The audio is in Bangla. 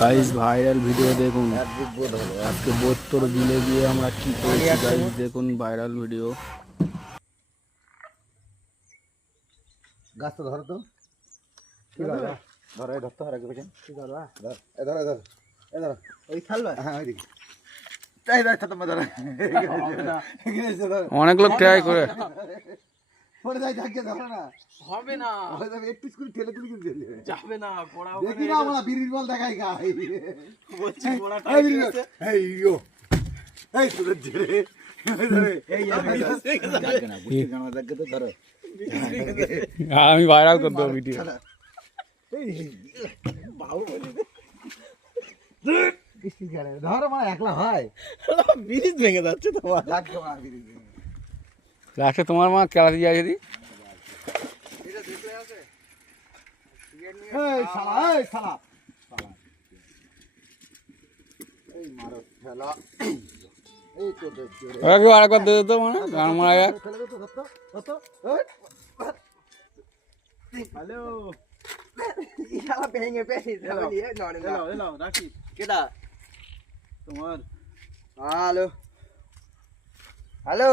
গাইস ভাইরাল ভিডিও দেখুন। আজকে 72 বিলে গিয়ে আমরা কি করেছি গাইস দেখুন ভাইরাল ভিডিও। গাছটা ধরো তো, কি ধরো ধরো, এই ধরতে হারাকে পেছন, কি ধরবা ধর, এই ধরো এই ধরো এই ধরো, ওই খালবা, হ্যাঁ ওইদিকে তাই ধরতে তোমরা ধরো, অনেক লোক ট্রাই করে পড়ে যাই থাকে, ধরো না হবে না, হয়ে যাবে, একটু স্কুল ঠেলে তুলে কিন্তু যাবে না পড়া দেখি না, আমরা বিড়ির বল দেখাই গাই বলছি পড়া এই বিড়ির বল, এই ইয়ো এই তুলে ধরে এই জায়গা না বুঝতে জানা জায়গা তো ধরো, আমি ভাইরাল করে দেবো ভিডিও। ধরো মানে একলা হয়, ব্রিজ ভেঙে যাচ্ছে তোমার। লাগবে না বিড়ি লাস্টে তোমার মা কেলা দিয়ে আসে দি। এই শালা, এই শালা শালা, এই মারো শালা, এই তো দেখছি ওরা কি আরেকবার দিয়ে দিত মানে গান মারা যাক। ফেলে দে তো, ধরতো ধরতো, হ্যালো ইয়ালা ভেঙে পেছি নিয়ে নড়ে না। এলাও রাখি কেডা? তোমার হ্যালো হ্যালো